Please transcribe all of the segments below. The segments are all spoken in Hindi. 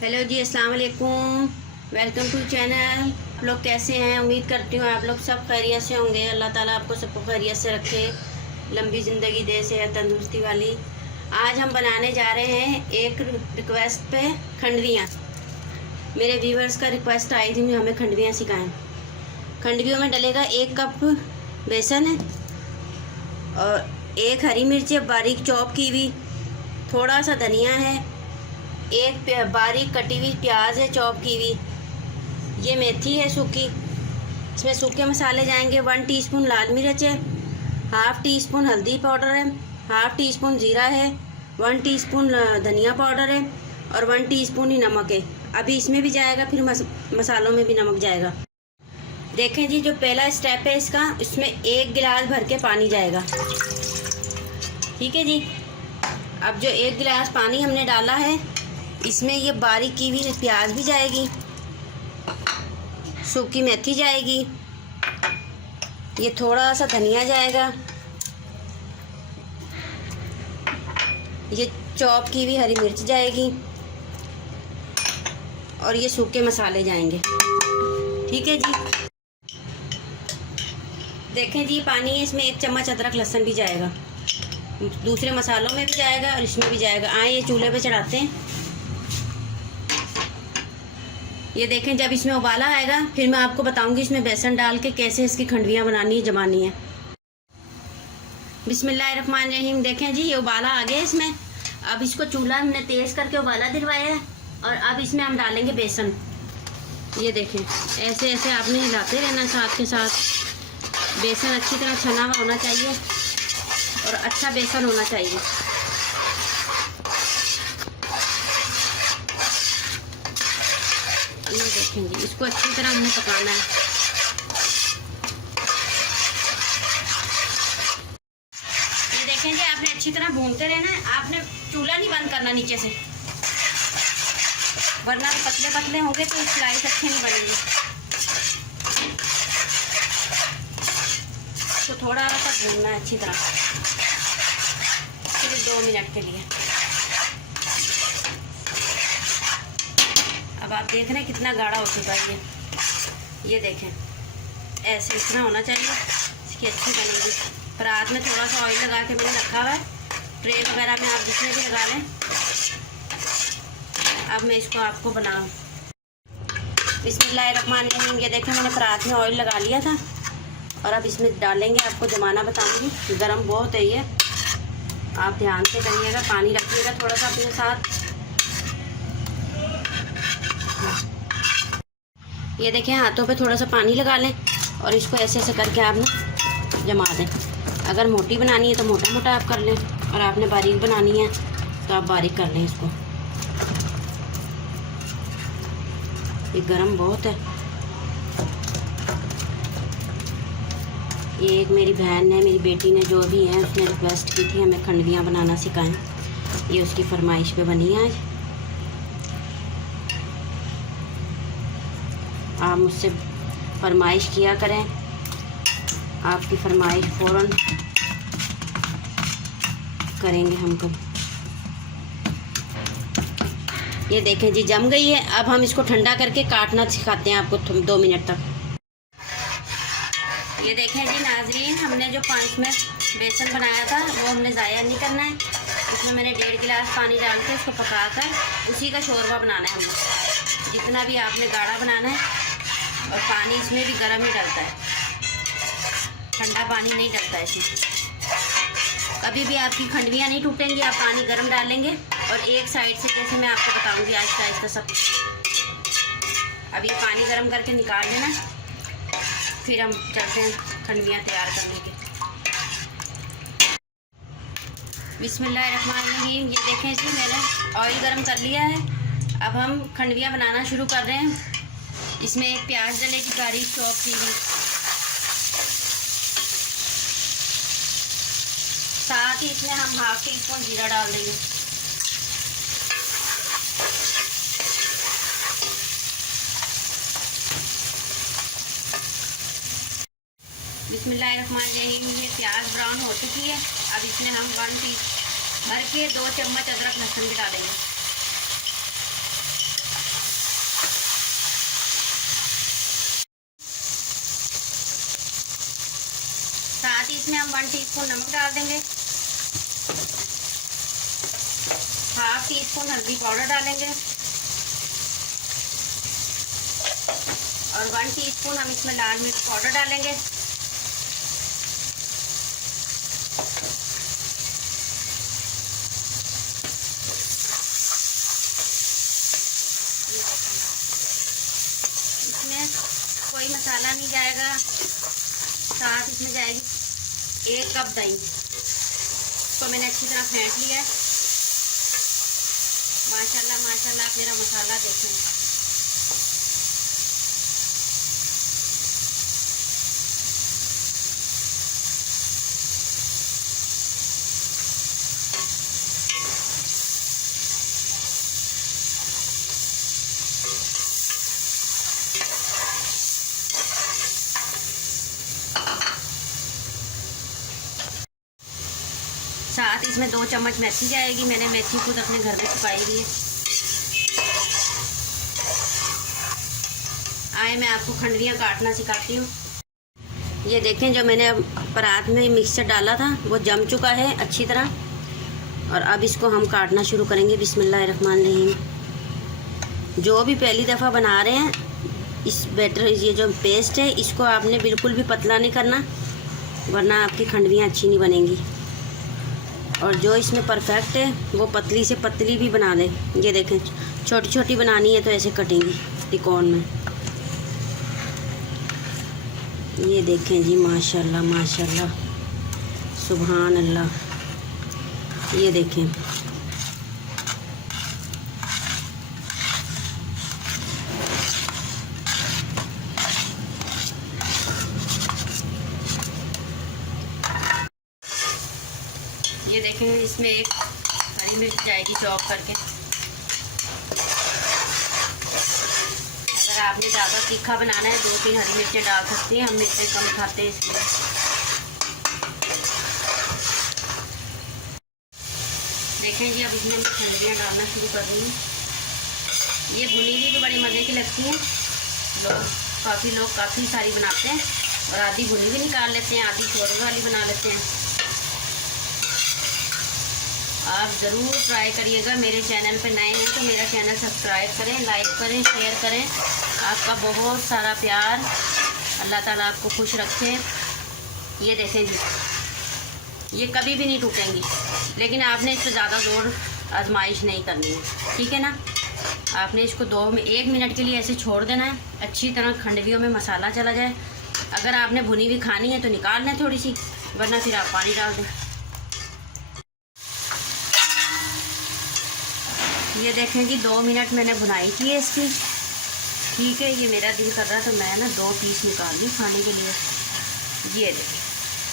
हेलो जी, अस्सलाम वालेकुम। Welcome to channel. आप लोग कैसे हैं? उम्मीद करती हूँ आप लोग सब खैरियत से होंगे। अल्लाह ताला आपको सबको खैरियत से रखे, लंबी ज़िंदगी दे, सेहत तंदुरुस्ती वाली। आज हम बनाने जा रहे हैं एक रिक्वेस्ट पे खंडवियाँ। मेरे व्यूवर्स का रिक्वेस्ट आई थी हमें खंडवियाँ सिखाएं। खंडवियों में डलेगा 1 कप बेसन है और 1 हरी मिर्च है बारीक चॉप की हुई, थोड़ा सा धनिया है, 1 बारीक कटी हुई प्याज है चॉप की हुई, ये मेथी है सूखी। इसमें सूखे मसाले जाएंगे 1 टीस्पून लाल मिर्च है, हाफ़ टी स्पून हल्दी पाउडर है, हाफ़ टी स्पून ज़ीरा है, 1 टीस्पून धनिया पाउडर है और 1 टीस्पून ही नमक है। अभी इसमें भी जाएगा, फिर मसालों में भी नमक जाएगा। देखें जी, जो पहला स्टेप है इसका, इसमें 1 गिलास भर के पानी जाएगा। ठीक है जी। अब जो 1 गिलास पानी हमने डाला है, इसमें ये बारीक की हुई प्याज भी जाएगी, सूखी मेथी जाएगी, ये थोड़ा सा धनिया जाएगा, ये चॉप की हुई हरी मिर्च जाएगी और ये सूखे मसाले जाएंगे। ठीक है जी। देखें जी, पानी है, इसमें 1 चम्मच अदरक लहसुन भी जाएगा, दूसरे मसालों में भी जाएगा और इसमें भी जाएगा। आए ये चूल्हे पे चढ़ाते हैं। ये देखें, जब इसमें उबाला आएगा फिर मैं आपको बताऊंगी इसमें बेसन डाल के कैसे इसकी खंडवियाँ बनानी है, जमानी है। बिस्मिल्लाहिर्रहमानिर्रहीम। देखें जी, ये उबाला आ गया इसमें। अब इसको चूल्हा हमने तेज़ करके उबाला दिलवाया है और अब इसमें हम डालेंगे बेसन। ये देखें, ऐसे ऐसे आपने हिलाते रहना साथ के साथ। बेसन अच्छी तरह छना हुआ होना चाहिए और अच्छा बेसन होना चाहिए। ये देखें जी, इसको अच्छी तरह हमने पकाना है। ये देखें जी, आपने अच्छी तरह भूनते रहना है। आपने चूल्हा नहीं बंद करना नीचे से, वरना पतले पतले होंगे तो स्लाइस अच्छे नहीं बनेंगे। तो थोड़ा सा भूनना है अच्छी तरह, सिर्फ 2 मिनट के लिए। अब आप देख रहे हैं कितना गाढ़ा हो चुका है ये देखें, ऐसे इतना होना चाहिए, इसकी अच्छी बनेगी। परात में थोड़ा सा ऑयल लगा के मैंने रखा हुआ है, ट्रे वगैरह में आप जिसमें भी लगा लें। अब मैं इसको आपको बनाऊँ। बिस्मिल्लाहिर्रहमानिर्रहीम। ये देखें, मैंने परात में ऑयल लगा लिया था और अब इसमें डालेंगे। आपको जमाना बताऊँगी, गर्म बहुत है ये, आप ध्यान से करिएगा, पानी रखिएगा थोड़ा सा अपने साथ। ये देखें, हाथों पे थोड़ा सा पानी लगा लें और इसको ऐसे ऐसे करके आप ना जमा दें। अगर मोटी बनानी है तो मोटा मोटा आप कर लें और आपने बारीक बनानी है तो आप बारीक कर लें इसको। ये गरम बहुत है। ये एक मेरी बहन ने, मेरी बेटी ने, जो भी है, उसने रिक्वेस्ट की थी हमें खंडवियाँ बनाना सिखाएं। ये उसकी फरमाइश पे बनी है आज। आप मुझसे फरमाइश किया करें, आपकी फरमाइश फ़ौरन करेंगे हमको। ये देखें जी, जम गई है। अब हम इसको ठंडा करके काटना सिखाते हैं आपको 2 मिनट तक। ये देखें जी नाजरीन, हमने जो 5 में बेसन बनाया था वो हमने ज़ाया नहीं करना है। इसमें मैंने 1.5 गिलास पानी डाल के इसको पकाकर उसी का शोरबा बनाना है हमने। जितना भी आपने गाढ़ा बनाना है, और पानी इसमें भी गर्म ही डलता है, ठंडा पानी नहीं डलता है इसमें। कभी भी आपकी खंडवियाँ नहीं टूटेंगी, आप पानी गर्म डालेंगे और एक साइड से, जैसे मैं आपको बताऊंगी आहिस्ता आहिस्ता सब। अब ये पानी गर्म करके निकाल लेना, फिर हम चलते हैं खंडवियाँ तैयार करने के। बिस्मिल्लाहिर्रहमानिर्रहीम। ये देखें जी, मैंने ऑयल गर्म कर लिया है। अब हम खंडवियाँ बनाना शुरू कर रहे हैं। इसमें 1 प्याज डलेगी बारीक चॉप की हुई, साथ ही इसमें हम हाफ़ टी स्पून जीरा डाल देंगे। बिस्मिल्लाहिर्रहमानिर्रहीम। ये प्याज ब्राउन हो चुकी है। अब इसमें हम 1 टी भर के 2 चम्मच अदरक लहसुन भी डालेंगे। इसमें हम 1 टीस्पून नमक डाल देंगे, हाफ टीस्पून हल्दी पाउडर डालेंगे और 1 टीस्पून हम इसमें लाल मिर्च पाउडर डालेंगे। इसमें कोई मसाला नहीं जाएगा, साथ इसमें जाएगी 1 कप दही। इसको मैंने अच्छी तरह फेंट लिया है। माशाल्लाह माशाल्लाह आप मेरा मसाला देखें। साथ इसमें 2 चम्मच मेथी जाएगी। मैंने मेथी खुद अपने घर में छुपाई हुई है। आए मैं आपको खंडवियाँ काटना सिखाती हूँ। ये देखें, जो मैंने परात में मिक्सचर डाला था वो जम चुका है अच्छी तरह, और अब इसको हम काटना शुरू करेंगे। बिस्मिल्लाहिर्रहमानिर्रहीम। जो भी पहली दफ़ा बना रहे हैं, इस बैटर ये जो पेस्ट है इसको आपने बिल्कुल भी पतला नहीं करना, वरना आपकी खंडवियाँ अच्छी नहीं बनेंगी। और जो इसमें परफेक्ट है वो पतली से पतली भी बना ले। ये देखें, छोटी छोटी बनानी है तो ऐसे कटेंगी त्रिकोण में। ये देखें जी, माशाल्लाह माशाल्लाह, सुभान अल्लाह। ये देखें, ये देखें, इसमें 1 हरी मिर्च जाएगी चॉप करके। अगर आपने ज़्यादा तीखा बनाना है 2-3 हरी मिर्चें डाल सकती हैं, हम मिर्चें कम खाते हैं इसलिए। देखें जी, अब इसमें मैं खंडवियाँ डालना शुरू कर रही हूँ। ये भुनी हुई भी बड़ी मज़े की लगती हैं। काफ़ी लोग काफ़ी सारी बनाते हैं और आधी भुनी भी निकाल लेते हैं, आधी छोड़ने वाली बना लेते हैं। आप ज़रूर ट्राई करिएगा। मेरे चैनल पे नए हैं तो मेरा चैनल सब्सक्राइब करें, लाइक करें, शेयर करें। आपका बहुत सारा प्यार, अल्लाह ताला आपको खुश रखे। ये देखें जी, ये कभी भी नहीं टूटेंगी, लेकिन आपने इस पर ज़्यादा ज़ोर आजमाइश नहीं करनी है, ठीक है ना। आपने इसको 1 मिनट के लिए ऐसे छोड़ देना है, अच्छी तरह खंडवियों में मसाला चला जाए। अगर आपने भुनी हुई खानी है तो निकाल लें थोड़ी सी, वरना फिर आप पानी डाल दें। ये देखें कि 2 मिनट मैंने बुनाई की है इसकी, ठीक है। ये मेरा दिल कर रहा था मैं ना 2 पीस निकाल ली खाने के लिए। ये देखिए,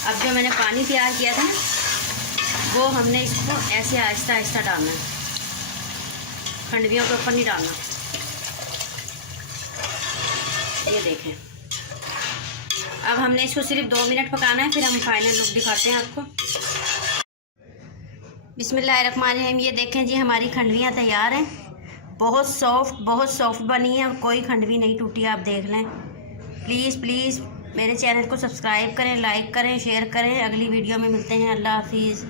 अब जो मैंने पानी तैयार किया था ना, वो हमने इसको ऐसे आहिस्ता आहिस्ता डालना है, खंडवियों के ऊपर नहीं डालना। ये देखें, अब हमने इसको सिर्फ 2 मिनट पकाना है, फिर हम फाइनल लुक दिखाते हैं आपको। बिस्मिल्लाहिर्रहमानिर्रहीम। ये देखें जी, हमारी खंडवियाँ तैयार हैं। बहुत सॉफ्ट बनी है और कोई खंडवी नहीं टूटी, आप देख लें। प्लीज़ प्लीज़ मेरे चैनल को सब्सक्राइब करें, लाइक करें, शेयर करें। अगली वीडियो में मिलते हैं। अल्लाह हाफिज़।